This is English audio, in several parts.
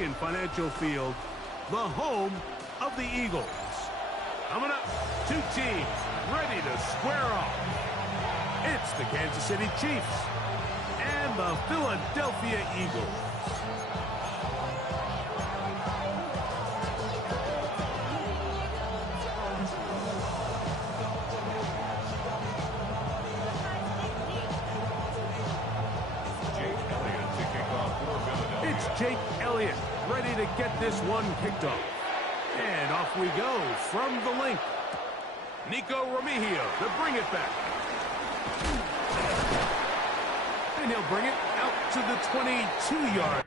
American financial field, the home of the Eagles. Coming up, two teams ready to square off. It's the Kansas City Chiefs and the Philadelphia Eagles. Jake Elliott ready to get this one kicked off. And off we go from the link. Nico Remigio to bring it back. And he'll bring it out to the 22-yard.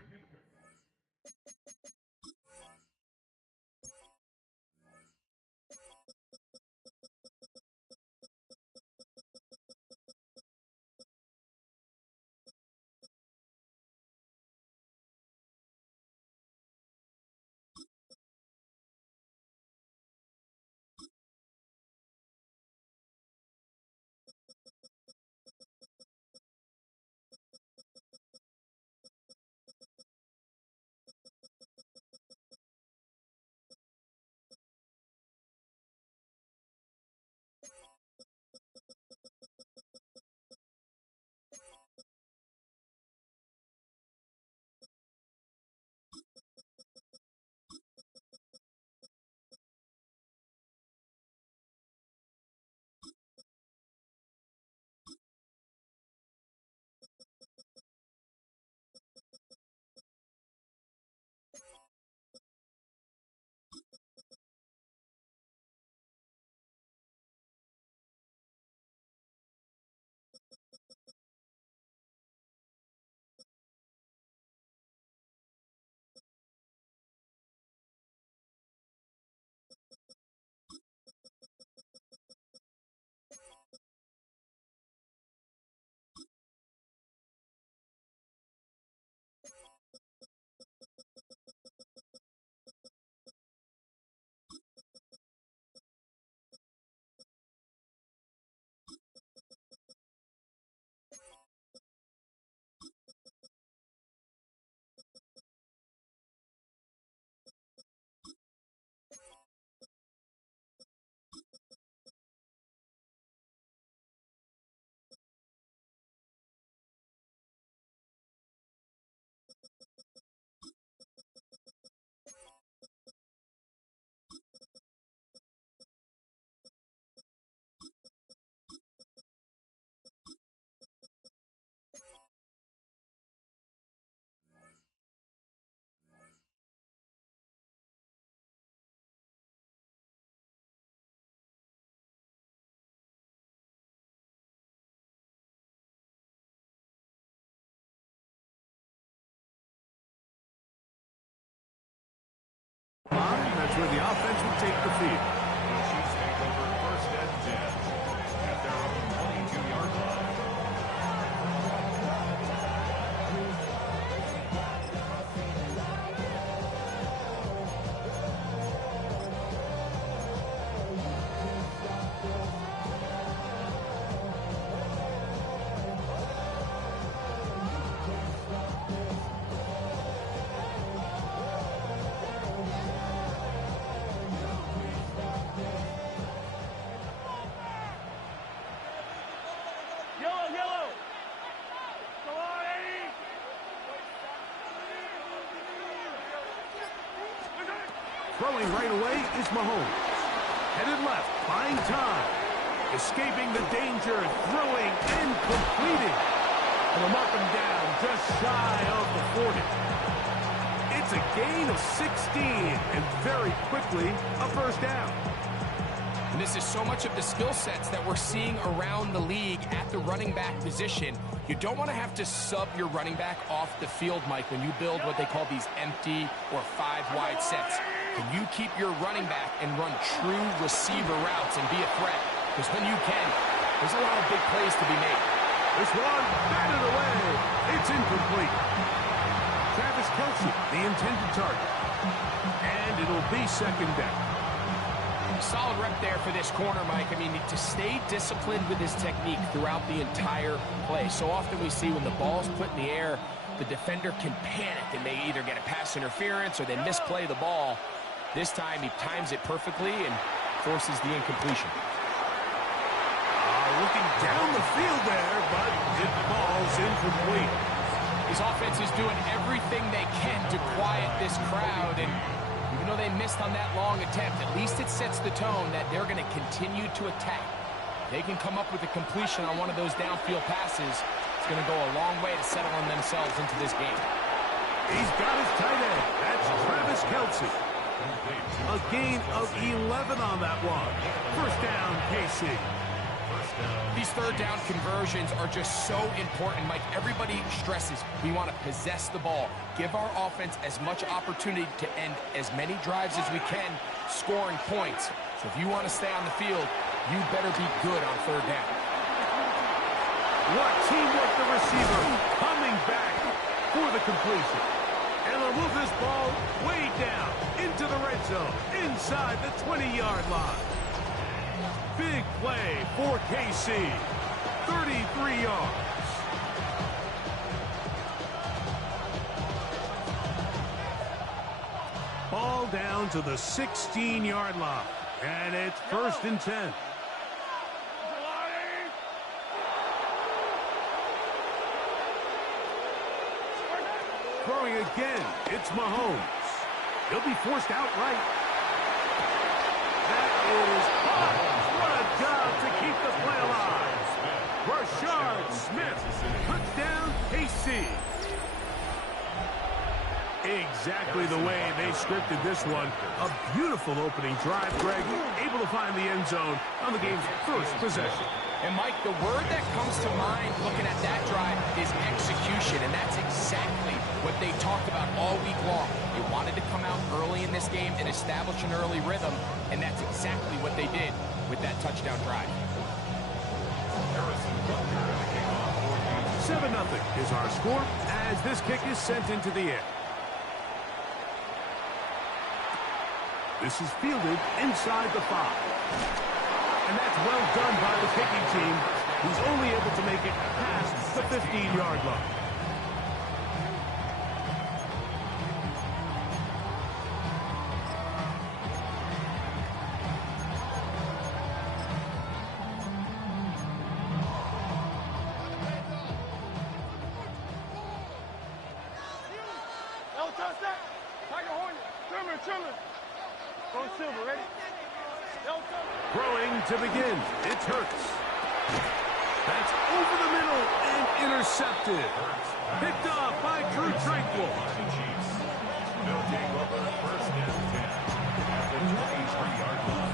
That's where the offense will take the field. The Chiefs take over first and 10 at their own 22-yard line. Throwing right away is Mahomes. Headed left, buying time. Escaping the danger, throwing and completing. And they'll mark him down just shy of the 40. It's a gain of 16, and very quickly, a first down. And this is so much of the skill sets that we're seeing around the league at the running back position. You don't want to have to sub your running back off the field, Mike, when you build what they call these empty or 5-wide sets. Can you keep your running back and run true receiver routes and be a threat? Because when you can, there's a lot of big plays to be made. This one, batted away. It's incomplete. Travis Kelce, the intended target. And it'll be second down. Solid rep there for this corner, Mike. I mean, to stay disciplined with his technique throughout the entire play. So often we see when the ball's put in the air, the defender can panic and they either get a pass interference or they misplay the ball. This time he times it perfectly and forces the incompletion. Looking down the field there, but it falls incomplete. His offense is doing everything they can to quiet this crowd, and even though they missed on that long attempt, at least it sets the tone that they're going to continue to attack. They can come up with a completion on one of those downfield passes. It's going to go a long way to settle on themselves into this game. He's got his tight end. That's Travis Kelce. A gain of 11 on that one. First down, KC. These third down conversions are just so important, Mike. Everybody stresses we want to possess the ball, give our offense as much opportunity to end as many drives as we can, scoring points. So if you want to stay on the field, you better be good on third down. What teamwork, the receiver coming back for the completion. And they'll move this ball way down into the red zone, inside the 20-yard line. Big play for KC. 33 yards. Ball down to the 16-yard line. And it's first and 10. Throwing again, it's Mahomes. He'll be forced outright. That is caught. What a job to keep the play alive. Rashard Smith, touchdown KC. Exactly the way they scripted this one. A beautiful opening drive, Greg. Able to find the end zone on the game's first possession. And, Mike, the word that comes to mind looking at that drive is execution, and that's exactly what they talked about all week long. They wanted to come out early in this game and establish an early rhythm, and that's exactly what they did with that touchdown drive. 7-0 is our score as this kick is sent into the air. This is fielded inside the 5. And that's well done by the kicking team, who's only able to make it past the 15-yard line. Throwing to begin. It's Hurts. That's over the middle and intercepted. Picked off by Drew Tranquil. They'll take over first and 10 at the 23-yard line.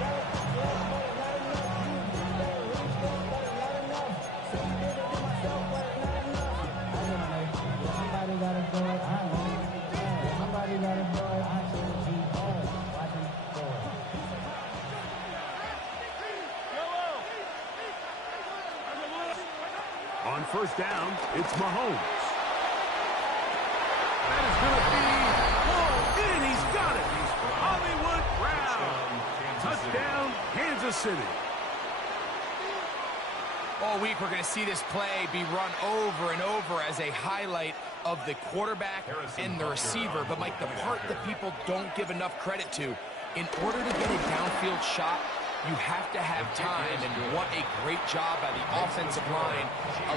On first down, it's Mahomes. That is going to be hauled in. He's got it. Hollywood Brown. Touchdown, Kansas City. All week we're going to see this play be run over and over as a highlight of the quarterback and the receiver. But, Mike, the part that people don't give enough credit to, in order to get a downfield shot, you have to have time, and what a great job by the offensive line,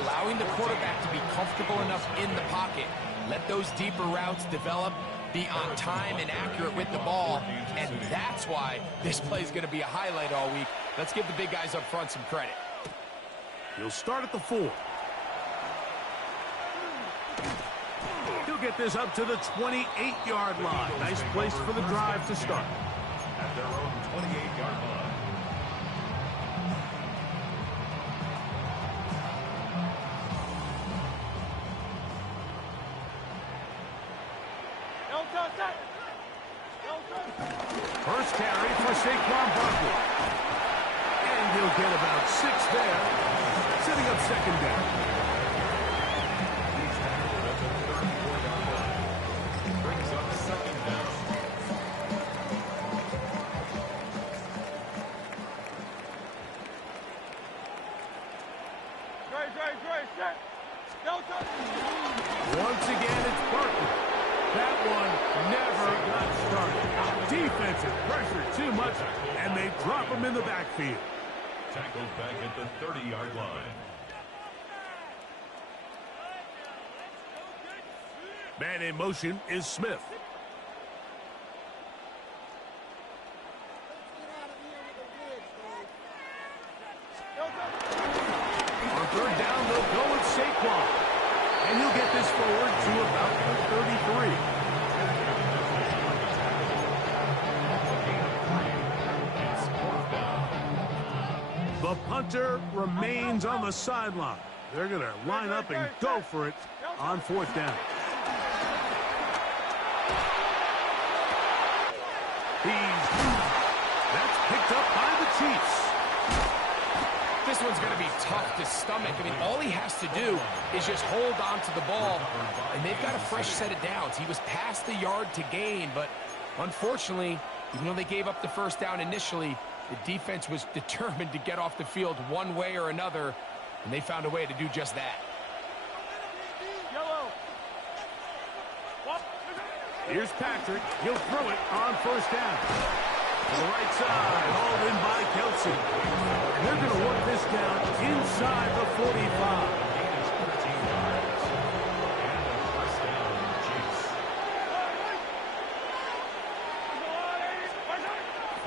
allowing the quarterback to be comfortable enough in the pocket. Let those deeper routes develop, be on time and accurate with the ball, and that's why this play is going to be a highlight all week. Let's give the big guys up front some credit. He'll start at the 4. He'll get this up to the 28-yard line. Nice place for the drive to start. At their own 28-yard line. First carry for Saquon Barkley. And he'll get about 6 there, setting up second down. He's tackled at the 34-yard line. Brings up second down. drop him in the backfield. Tackled back at the 30-yard line. Man in motion is Smith. On third down, they'll go with Saquon. And he'll get this forward to about the 33. The punter remains on the sideline. They're going to line up and go for it on fourth down. That's picked up by the Chiefs. This one's going to be tough to stomach. I mean, all he has to do is just hold on to the ball, and they've got a fresh set of downs. He was past the yard to gain, but unfortunately, even though they gave up the first down initially, the defense was determined to get off the field one way or another, and they found a way to do just that. Here's Patrick. He'll throw it on first down. To the right side, hauled in by Kelsey. They're going to work this down inside the 45.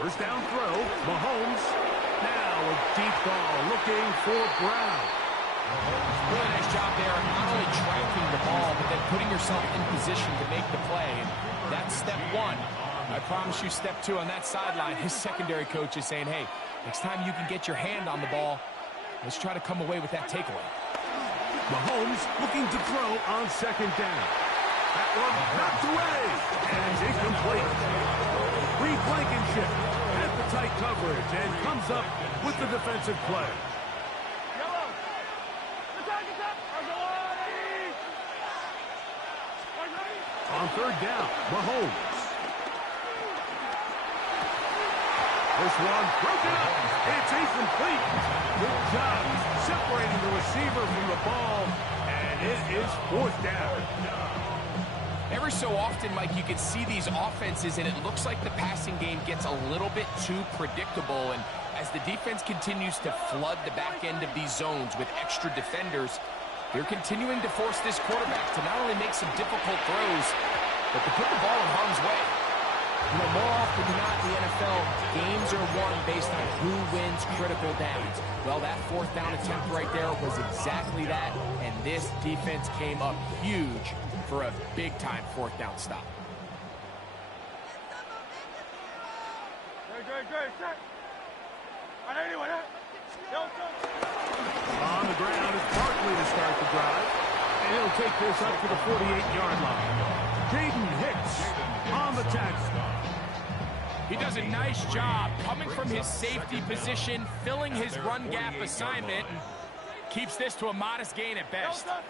First down throw, Mahomes. Now a deep ball looking for Brown. Really nice job there, not only tracking the ball, but then putting yourself in position to make the play. And that's step one. I promise you step two on that sideline. His secondary coach is saying, hey, next time you can get your hand on the ball, let's try to come away with that takeaway. Mahomes looking to throw on second down. That one knocked away and incomplete. Reed Blankenship at the tight coverage and comes up with the defensive play. On third down, Mahomes. This one broken up. It's incomplete. Good job separating the receiver from the ball, and it is fourth down. Every so often, Mike, you can see these offenses, and it looks like the passing game gets a little bit too predictable. And as the defense continues to flood the back end of these zones with extra defenders, they're continuing to force this quarterback to not only make some difficult throws, but to put the ball in harm's way. You know, more often than not in the NFL, games are won based on who wins critical downs. Well, that fourth down attempt right there was exactly that, and this defense came up huge for a big-time fourth down stop. On the ground is Barkley to start the drive, and he'll take this up to the 48-yard line. Jaden Hicks on the tackle. He does a nice job coming from his safety position, filling his run gap assignment, and keeps this to a modest gain at best. They'll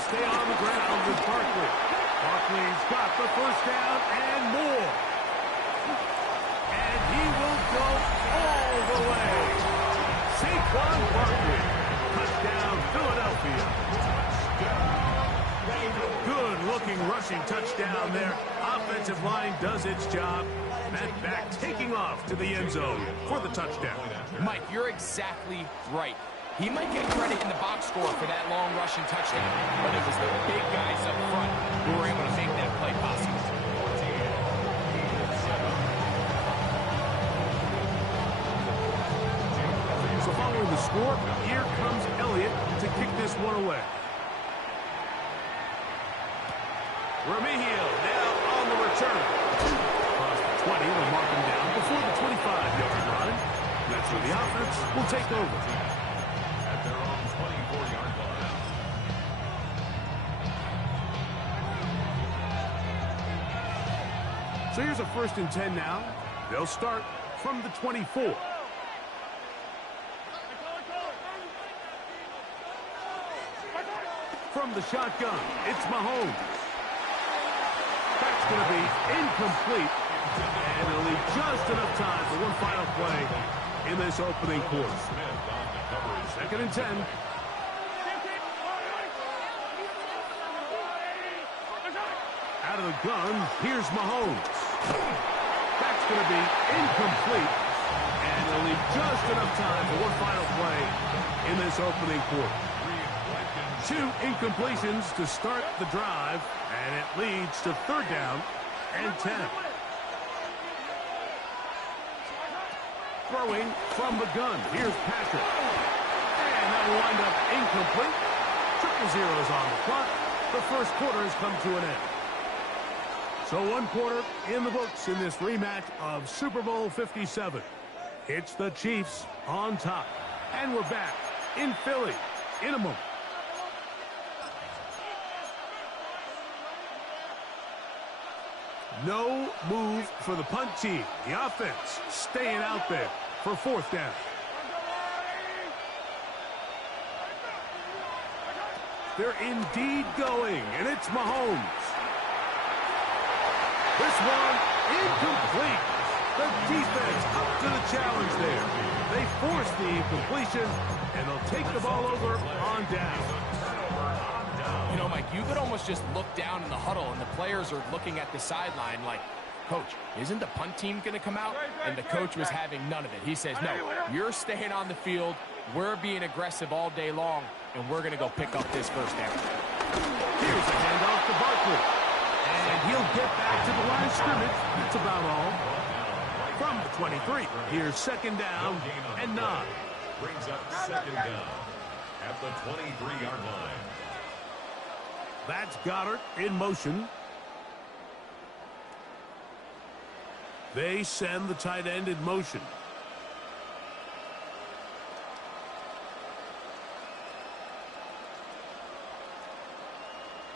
stay on the ground with Barkley. Barkley's got the first down and more. And he will go all the way. Saquon Barkley. Touchdown, Philadelphia. Good-looking rushing touchdown there. Offensive line does its job. That back taking off to the end zone for the touchdown. Mike, you're exactly right. He might get credit in the box score for that long rushing touchdown, but it was the big guys up front who were able to make that play possible. So following the score, here comes Elliott to kick this one away. Remigio now on the return. Across the 20, will mark him down before the 25-yard line. That's where the offense will take over. At their own 24-yard line. So here's a 1st and 10 now. They'll start from the 24. From the shotgun, it's Mahomes. That's going to be incomplete. And it'll leave just enough time for one final play in this opening quarter. 2nd and 10. Out of the gun, here's Mahomes. That's going to be incomplete. And they'll leave just enough time for one final play in this opening quarter. 2 incompletions to start the drive, and it leads to 3rd down and 10. Throwing from the gun. Here's Patrick. And that will wind up incomplete. 0-0 on the clock. The first quarter has come to an end. So 1 quarter in the books in this rematch of Super Bowl 57. It's the Chiefs on top. And we're back in Philly in a moment. No move for the punt team. The offense staying out there for 4th down. They're indeed going, and it's Mahomes. This one incomplete. The defense up to the challenge there. They force the incompletion, and they'll take the ball over on down. You know, Mike, you could almost just look down in the huddle, and the players are looking at the sideline like, Coach, isn't the punt team going to come out? And the coach was having none of it. He says, no, you're staying on the field. We're being aggressive all day long, and we're going to go pick up this first down. Here's a handoff to Barkley. And he'll get back to the line of scrimmage. That's about all. From the 23, here's 2nd down and 9. Brings up 2nd down at the 23-yard line. That's Goddard in motion. They send the tight end in motion.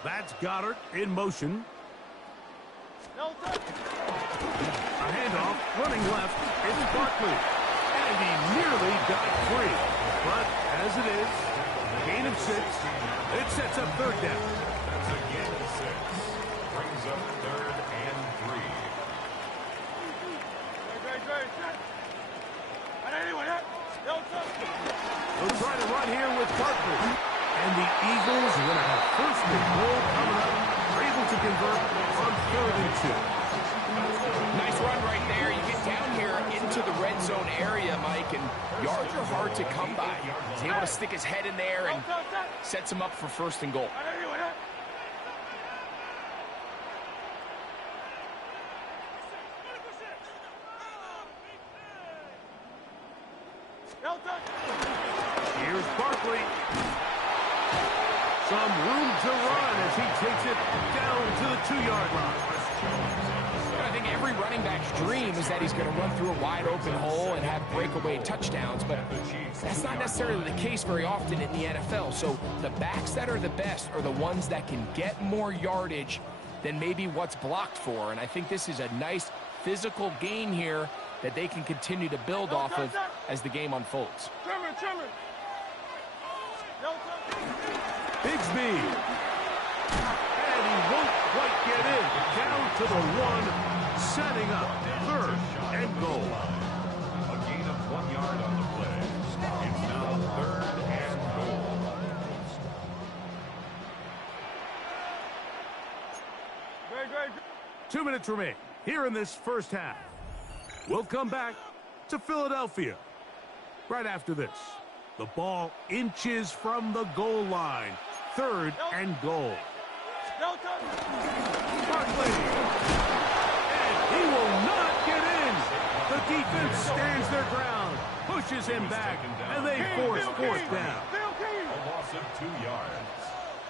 That's Goddard in motion. A handoff, running left, it's Barkley. And he nearly got free. But as it is, a gain of 6, it sets up 3rd down. That's a gain of 6. Brings up 3rd and 3. They'll try to run here with Barkley. And the Eagles are going to have 1st and goal coming up. They're able to convert on 3rd and 2. Nice run right there. You get down here into the red zone area, Mike, and yards are hard to come by. He's able to stick his head in there and sets him up for 1st and goal. Here's Barkley. Some room to run as he takes it down to the 2-yard line. I think every running back's dream is that he's going to run through a wide open hole and have breakaway touchdowns, but that's not necessarily the case very often in the NFL. So the backs that are the best are the ones that can get more yardage than maybe what's blocked for. And I think this is a nice physical gain here that they can continue to build off of as the game unfolds. Bigsby. And he won't quite get in. Down to the 1, setting up 3rd and goal. A gain of 1 yard on the play. It's now 3rd and goal. 2 minutes remain here in this first half. We'll come back to Philadelphia right after this. The ball inches from the goal line. 3rd and goal. Barkley. And he will not get in. The defense stands their ground, pushes him back, and they force 4th down. A loss of 2 yards.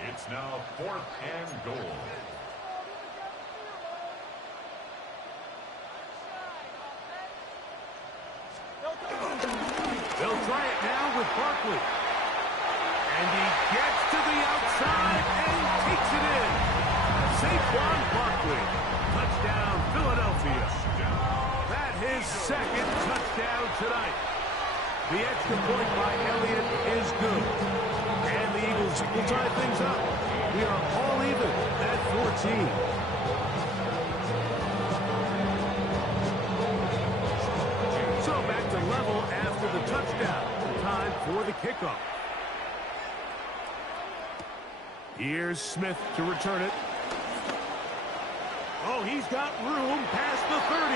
It's now 4th and goal. They'll try it now with Barkley. And he gets to the outside and takes it in. Saquon Barkley. Touchdown, Philadelphia. That his 2nd touchdown tonight. The extra point by Elliott is good. And the Eagles will tie things up. We are all even at 14. Level after the touchdown. Time for the kickoff. Here's Smith to return it. Oh, he's got room past the 30.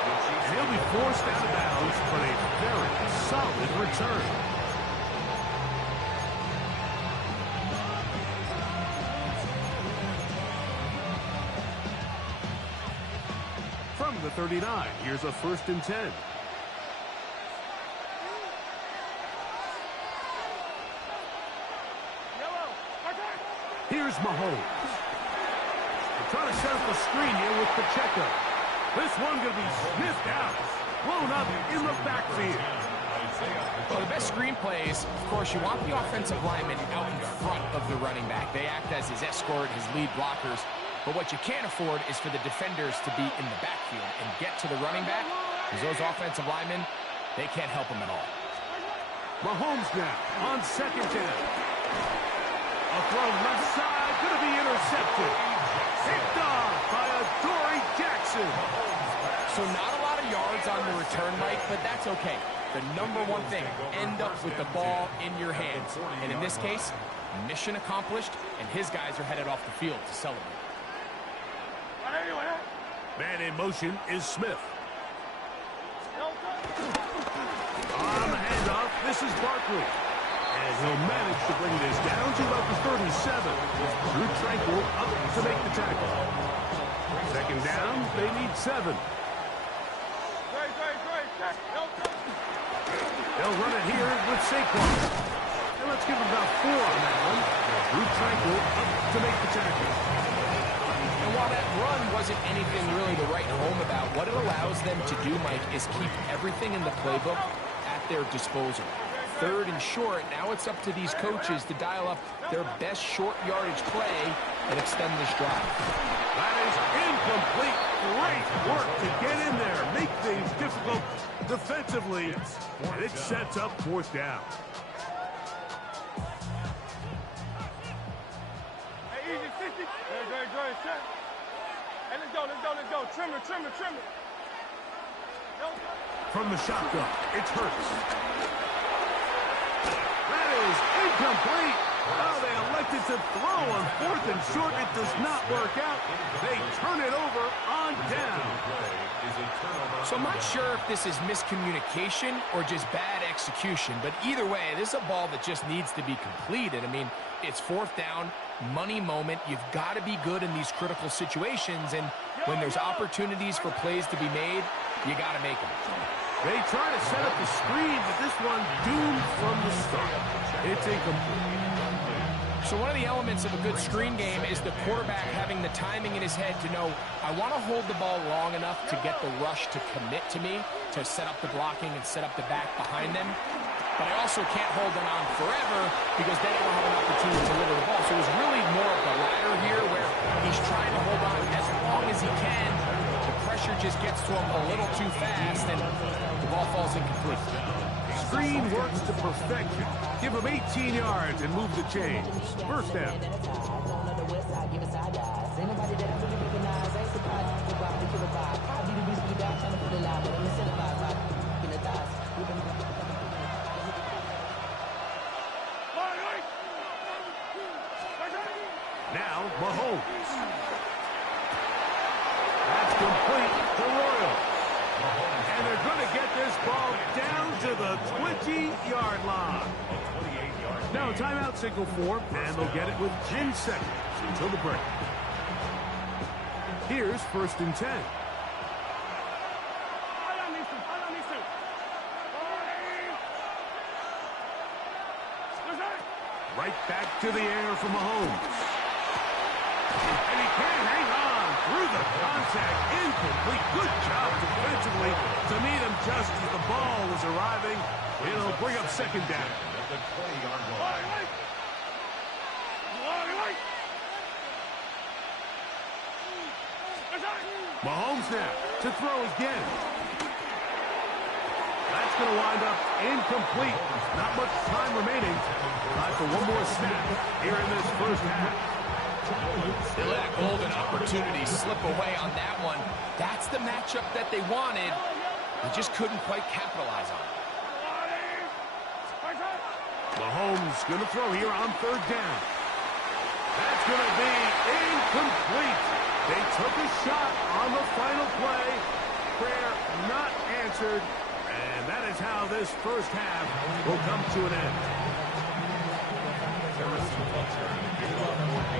And he'll be forced out of bounds, but a very solid return. From the 39, here's a 1st and 10. Here's Mahomes. They're trying to set up a screen here with Pacheco. This one going to be sniffed out. Blown up in the backfield. Well, the best screen plays, of course, you want the offensive lineman out in front of the running back. They act as his escort, his lead blockers. But what you can't afford is for the defenders to be in the backfield and get to the running back, because those offensive linemen, they can't help him at all. Mahomes now on 2nd down. A throw left side, going to be intercepted. Picked off by Adoree Jackson. So not a lot of yards on the return, Mike, but that's okay. The number one thing, end up with the ball in your hands. And in this case, mission accomplished, and his guys are headed off the field to celebrate. Man in motion is Smith. On the handoff, this is Barkley. And he'll manage to bring this down to about the 37. Drew Tranquil up to make the tackle. 2nd down, they need 7. They'll run it here with Saquon. And let's give him about 4 on that one. Drew Tranquil up to make the tackle. And while that run wasn't anything really to write home about, what it allows them to do, Mike, is keep everything in the playbook at their disposal. 3rd and short, now it's up to these coaches to dial up their best short yardage play and extend this drive. That is incomplete. Great work to get in there, make things difficult defensively, and it sets up 4th down. Hey, easy, 60. Hey, let's go. Trim it. From the shotgun, it's Hurts. That is incomplete. Oh, they elected to throw on 4th and short. It does not work out. They turn it over on down. So I'm not sure if this is miscommunication or just bad execution, but either way, this is a ball that just needs to be completed. I mean, it's 4th down, money moment. You've got to be good in these critical situations, and when there's opportunities for plays to be made, you got to make them. They try to set up the screen, but this one doomed from the start. It's incomplete. So one of the elements of a good screen game is the quarterback having the timing in his head to know, I want to hold the ball long enough to get the rush to commit to me, to set up the blocking and set up the back behind them. But I also can't hold it on forever because then I don't have an opportunity to deliver the ball. So it was really more of the latter here where he's trying to hold on as long as he can. The pressure just gets to him a little too fast and the ball falls incomplete. Screen works to perfection. Give him 18 yards and move the chains. 1st down. Now, Mahomes. That's complete to Royal. And they're going to get this ball down to the 20-yard line. Now, timeout signal for, and they'll get it with 10 seconds until the break. Here's 1st and 10. Right back to the air for Mahomes. And he can't hang on through the contact. Incomplete. Good job defensively to meet him just as the ball was arriving. It'll bring up 2nd down. Mahomes now to throw again. That's going to wind up incomplete. Not much time remaining. Time for one more snap here in this 1st half. They let a golden opportunity slip away on that one. That's the matchup that they wanted. They just couldn't quite capitalize on it. Mahomes going to throw here on 3rd down. That's going to be incomplete. They took a shot on the final play. Prayer not answered. And that is how this first half will come to an end.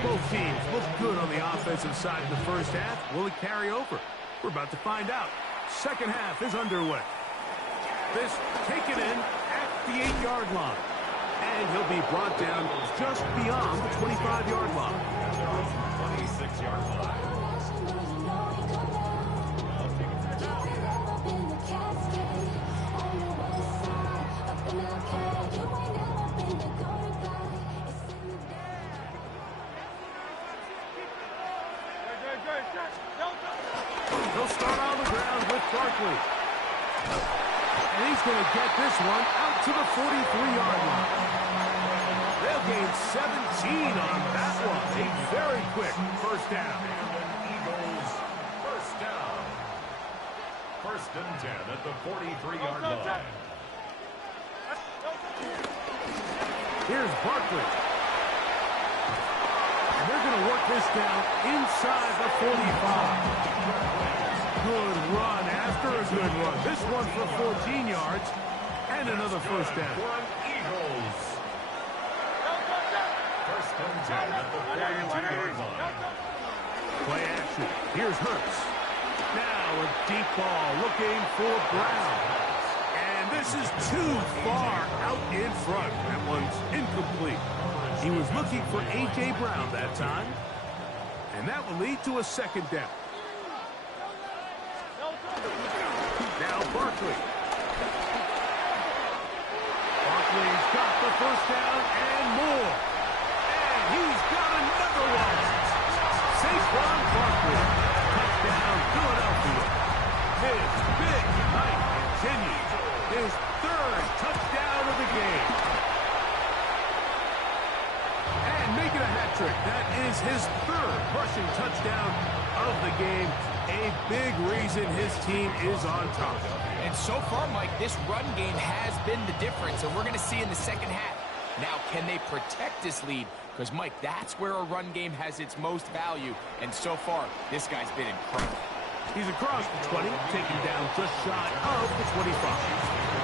Both teams look good on the offensive side in the first half. Will it carry over? We're about to find out. Second half is underway. This taken in at the 8-yard line. And he'll be brought down just beyond the 25-yard line. 26-yard line. He'll start on the ground with Barkley. And he's going to get this one out to the 43-yard line. They'll gain 17 on that one. A very quick first down. Eagles first down. First and 10 at the 43-yard line. Here's Barkley. And they're going to work this down inside the 45. Good run after a good run. This one for 14 yards and another first down. Eagles. First and 10 at the 42-yard line. Play action. Here's Hurts. Now a deep ball looking for Brown. And this is too far out in front. That one's incomplete. He was looking for A.J. Brown that time. And that will lead to a second down. Now Barkley. Barkley's got the first down and more. And he's got another one. Saquon Barkley. Touchdown, Philadelphia. His big night continues. His third touchdown of the game. And making a hat trick. That is his third rushing touchdown of the game. A big reason his team is on top. And so far, Mike, this run game has been the difference, and we're going to see in the second half. Now, can they protect this lead? Because, Mike, that's where a run game has its most value, and so far, this guy's been incredible. He's across the 20, taken down just shy of the 25.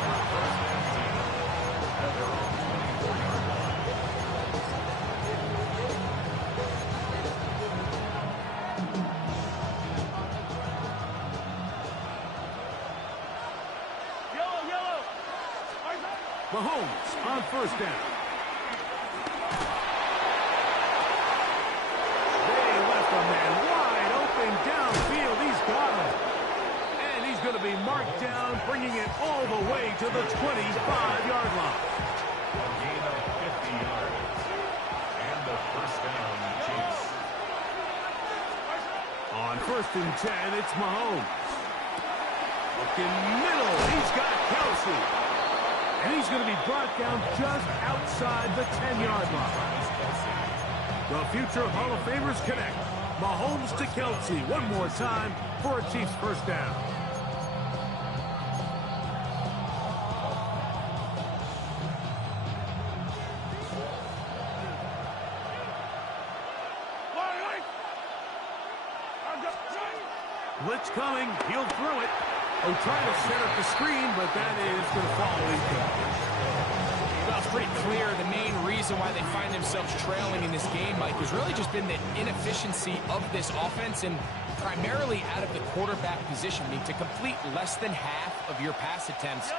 Mahomes on first down. They left a man wide open downfield. He's got him. And he's going to be marked down, bringing it all the way to the 25-yard line. A gain of 50 yards. And the first down, Chiefs. On first and 10, it's Mahomes. Looking middle. He's got Kelsey. And he's going to be brought down just outside the 10-yard line. The future Hall of Famers connect. Mahomes to Kelsey one more time for a Chiefs first down. Blitz coming. He'll throw it. Oh, trying to set up the screen, but that is going to fall incomplete. Well, it's pretty clear the main reason why they find themselves trailing in this game, Mike, has really just been the inefficiency of this offense and primarily out of the quarterback position. I mean, to complete less than half of your pass attempts,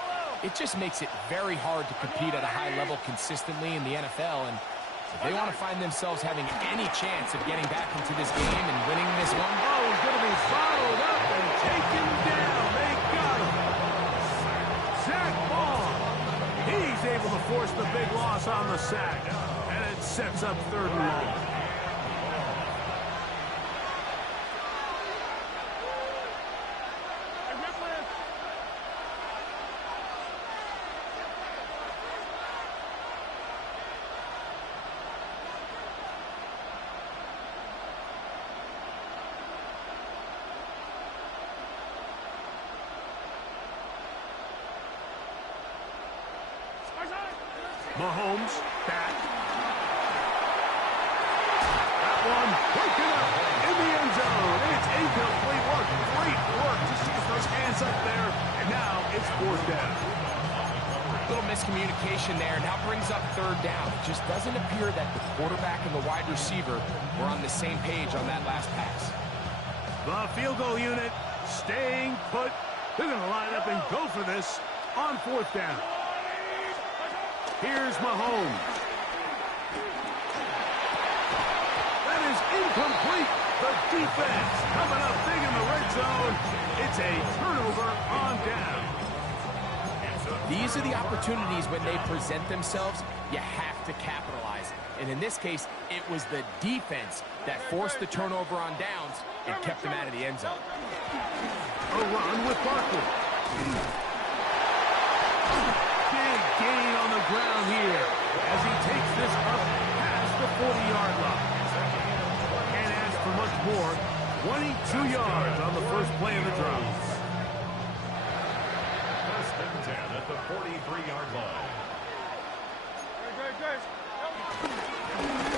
it just makes it very hard to compete at a high level consistently in the NFL. And if they want to find themselves having any chance of getting back into this game and winning this one, oh, he's going to be followed up and taken down. They got him. Zach Ball. He's able to force the big loss on the sack. And it sets up third and long. Mahomes back. That one broken up in the end zone. separation there. Now brings up third down. It just doesn't appear that the quarterback and the wide receiver were on the same page on that last pass. The field goal unit staying put. They're going to line up and go for this on fourth down. Here's Mahomes. That is incomplete. The defense coming up big in the red zone. It's a turnover on down. These are the opportunities when they present themselves, you have to capitalize. And in this case, it was the defense that forced the turnover on downs and kept them out of the end zone. A run with Barkley. Big gain on the ground here as he takes this up past the 40-yard line. Can't ask for much more. 22 yards on the first play of the drive. First and 10 at the 43-yard line.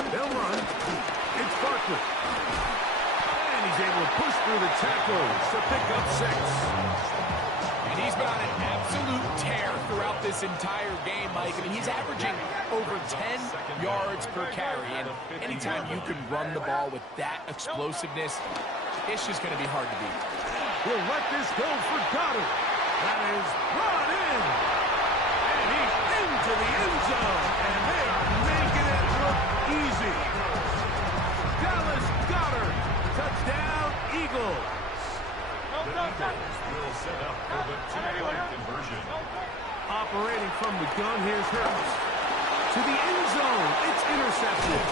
They'll run. It's Barkley. And he's able to push through the tackles to pick up 6. And he's been on an absolute tear throughout this entire game, Mike. I mean, he's averaging over 10 yards per carry. And anytime you can run the ball with that explosiveness, it's just going to be hard to beat. He'll let this go for Goddard. That is brought in. And he's into the end zone. And they are making it look easy. Dallas Goddard. Touchdown, Eagles. The Eagles will set up for the two-point conversion. Operating from the gun, here's Hurts. To the end zone. It's intercepted.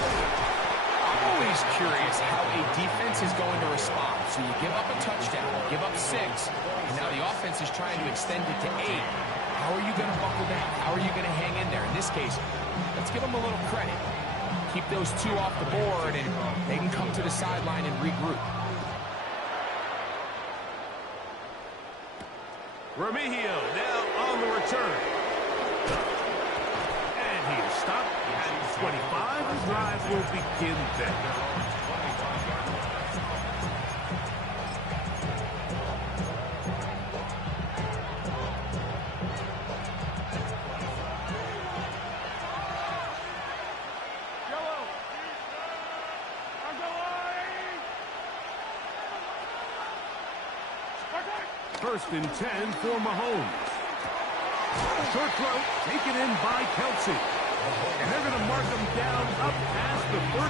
I'm always curious how a defense is going to respond. So you give up a touchdown, give up 6, and now the offense is trying to extend it to 8. How are you going to buckle down? How are you going to hang in there? In this case, let's give them a little credit. Keep those 2 off the board, and they can come to the sideline and regroup. Remigio now on the return. And he is stopped at 25. The drive will begin then. First and 10 for Mahomes. Short throw taken in by Kelsey. And they're going to mark him down up past the 35.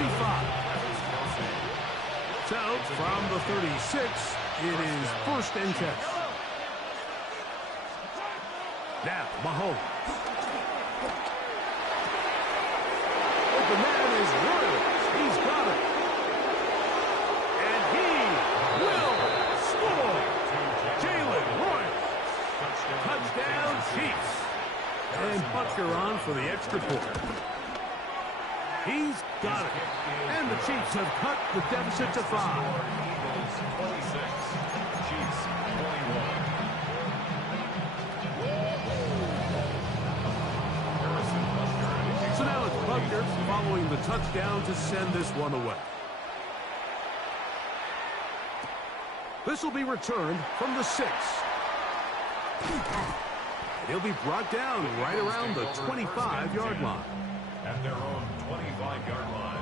So from the 36, it is first and 10. Now Mahomes. But the man is Royals. He's got it. And he will score. Jalen Royals. Touchdown, Chiefs. And Butker on for the extra point. He's got it. And the Chiefs have cut the deficit to 5. Eagles 26, Chiefs 21. So now it's Butker following the touchdown to send this one away. This will be returned from the 6. He'll be brought down right around the 25-yard line. At their own 25-yard line.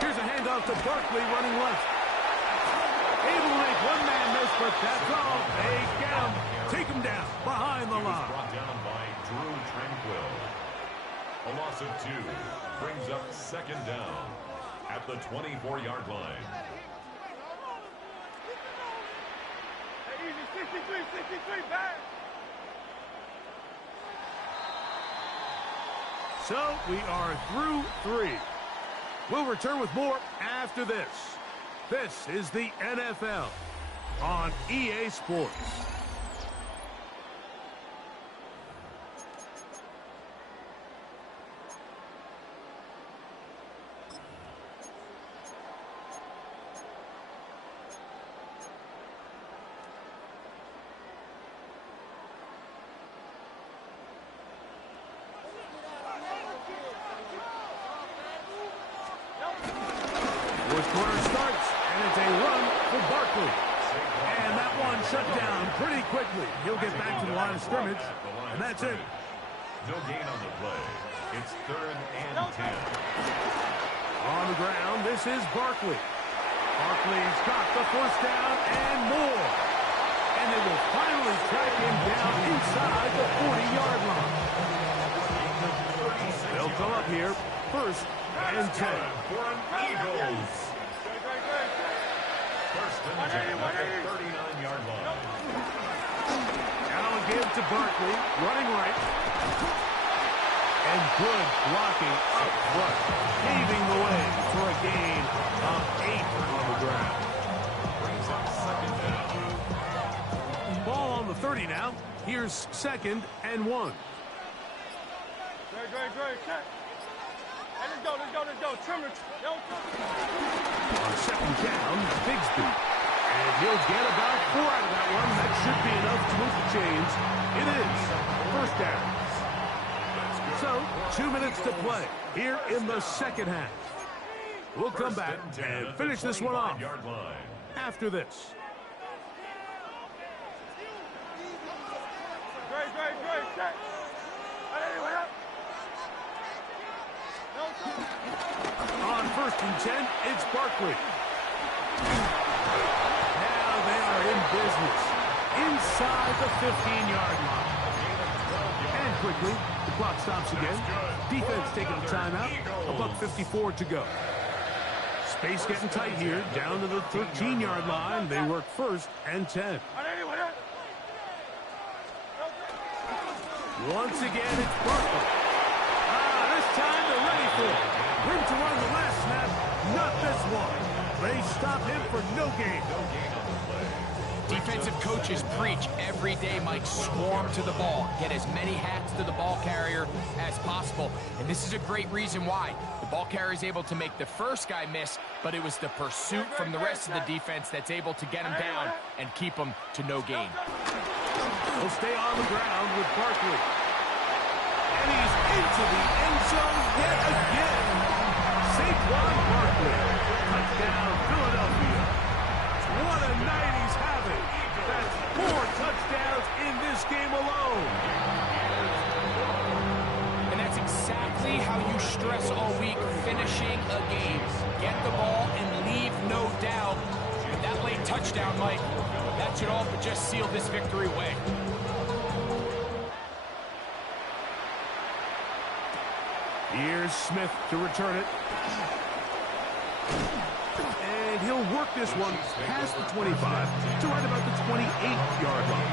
Here's a handoff to Barkley running left. Able to make one man miss, but that's all. They get him. Take him down behind the line. Brought down by Drew Tranquill. A loss of 2 brings up second down at the 24-yard line. Easy, 63, back. So we are through 3. We'll return with more after this. This is the NFL on EA Sports. Fourth quarter starts, and it's a run for Barkley. And that one shut down pretty quickly. He'll get back to the line of scrimmage, and that's it. No gain on the play. It's 3rd and 10. On the ground, this is Barkley. Barkley's got the first down and more. And they will finally track him down inside the 40-yard line. They'll come up here, 1st and 10. For an Eagles. First and 10 at the 39-yard line. Now again to Barkley, running right. And good blocking up front, paving the way for a gain of 8 on the ground. Brings up 2nd down. Ball on the 30 now. Here's 2nd and 1. Dre, check. Hey, let's go. Trimmer. On 2nd down, Bigsby. And he'll get about 4 out of that one. That should be enough to move the chains. It is 1st down. So, 2 minutes to play here in the 2nd half. We'll come back and finish this one off after this. Dre, check. Hey, what up? On 1st and 10, it's Barkley. Now they are in business inside the 15-yard line. And quickly, the clock stops again. Defense taking a timeout. $1:54 to go. Space getting tight here. Down to the 13-yard line. They work 1st and 10. Once again, it's Barkley. This time they're ready for it. Room to run the last snap. Not this one. They stop him for no gain. Defensive coaches preach every day, Mike, swarm to the ball. Get as many hats to the ball carrier as possible. And this is a great reason why. The ball carrier is able to make the first guy miss, but it was the pursuit from the rest of the defense that's able to get him down and keep him to no gain. He'll stay on the ground with Barkley. And he's into the end zone yet again. Saquon Barkley. Touchdown, Philadelphia. What a night he's having. That's 4 touchdowns in this game alone. And that's exactly how you stress all week, finishing a game. Get the ball and leave no doubt. And that late touchdown, Mike, that should all but just seal this victory away. Here's Smith to return it. And he'll work this one past the 25 to right about the 28-yard line.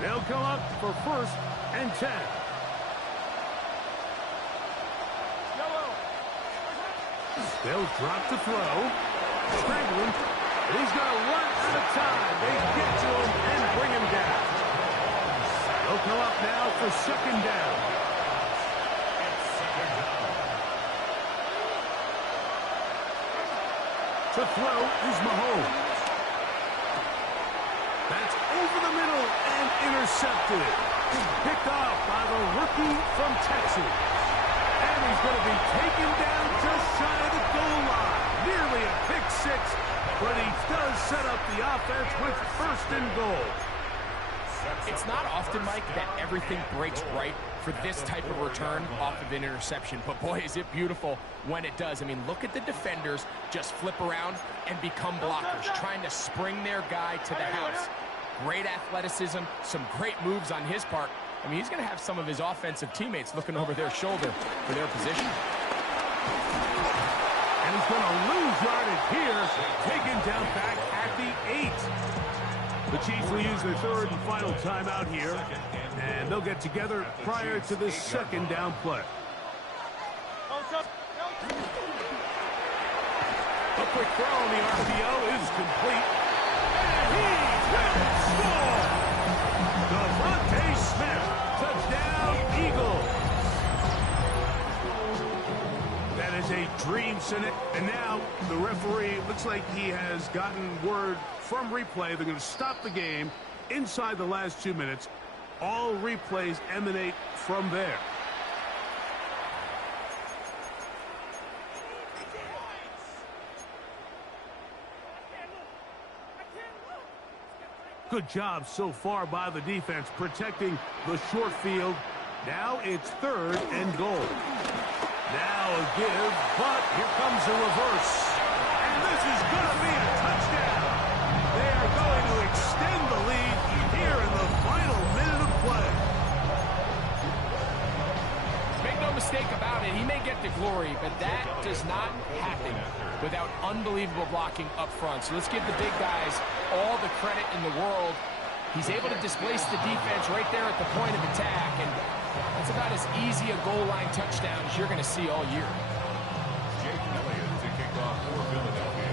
They'll come up for 1st and 10. They'll drop to throw. Scrambling. And he's going to run out of time. They get to him and bring him down. They'll come up now for 2nd down. To throw is Mahomes. That's over the middle and intercepted. Picked off by the rookie from Texas. And he's going to be taken down just shy of the goal line. Nearly a pick-6, but he does set up the offense with 1st and goal. It's not often, Mike, that everything breaks right for this type of return off of an interception. But, boy, is it beautiful when it does. I mean, look at the defenders just flip around and become blockers, trying to spring their guy to the house. Great athleticism, some great moves on his part. I mean, he's going to have some of his offensive teammates looking over their shoulder for their position. And he's going to lose yardage here, taken down back at the 8. The Chiefs will use their third and final timeout here, and they'll get together prior to the second down play. A quick throw on the RPO is complete, and he will score! Devontae Smith, touchdown Eagles! That is a dream scenario, and now the referee looks like he has gotten word from replay. They're going to stop the game inside the last 2 minutes. All replays emanate from there. Good job so far by the defense protecting the short field. Now it's 3rd and goal. Now a give, but here comes a reverse. And this is going to be a touchdown. They are going to extend the lead here in the final minute of play. Make no mistake about it, he may get the glory, but that does not happen without unbelievable blocking up front. So let's give the big guys all the credit in the world. He's able to displace the defense right there at the point of attack, and that's about as easy a goal line touchdown as you're going to see all year.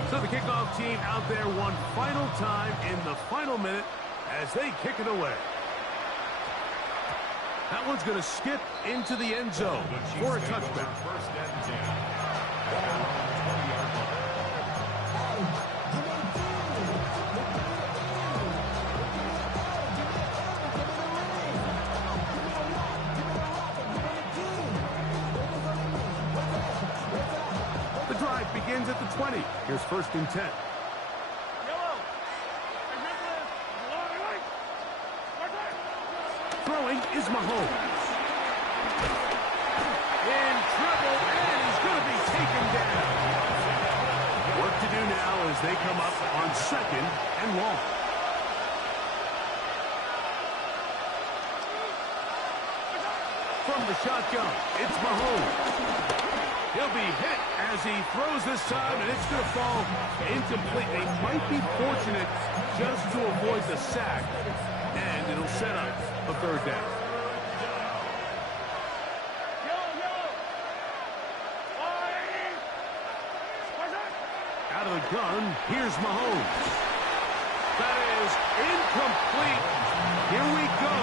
So the kickoff team out there one final time in the final minute as they kick it away. That one's going to skip into the end zone for a touchdown. First and 10. At their own 20-yard line. The drive begins at the 20. Here's 1st and 10. Throwing is Mahomes. In trouble, and he's going to be taken down. Work to do now as they come up on 2nd and long. From the shotgun, it's Mahomes. He'll be hit as he throws this time, and it's going to fall incomplete. They might be fortunate just to avoid the sack, and it'll set up a 3rd down. Out of the gun, here's Mahomes. That is incomplete. Here we go.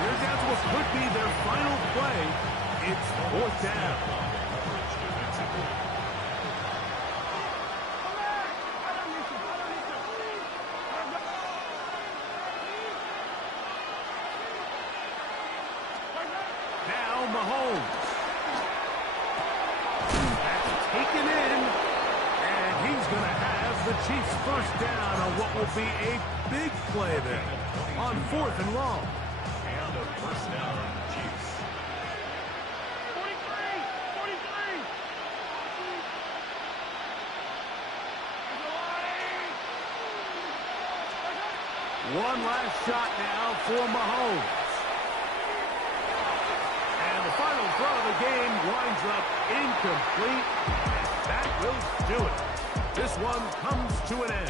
They're down to what could be their final play. It's 4th down. Mahomes. That's taken in, and he's going to have the Chiefs 1st down on what will be a big play there on 4th and long. And a 1st down, Chiefs. 43. One last shot now for Mahomes. Final throw of the game winds up incomplete. That will do it. This one comes to an end.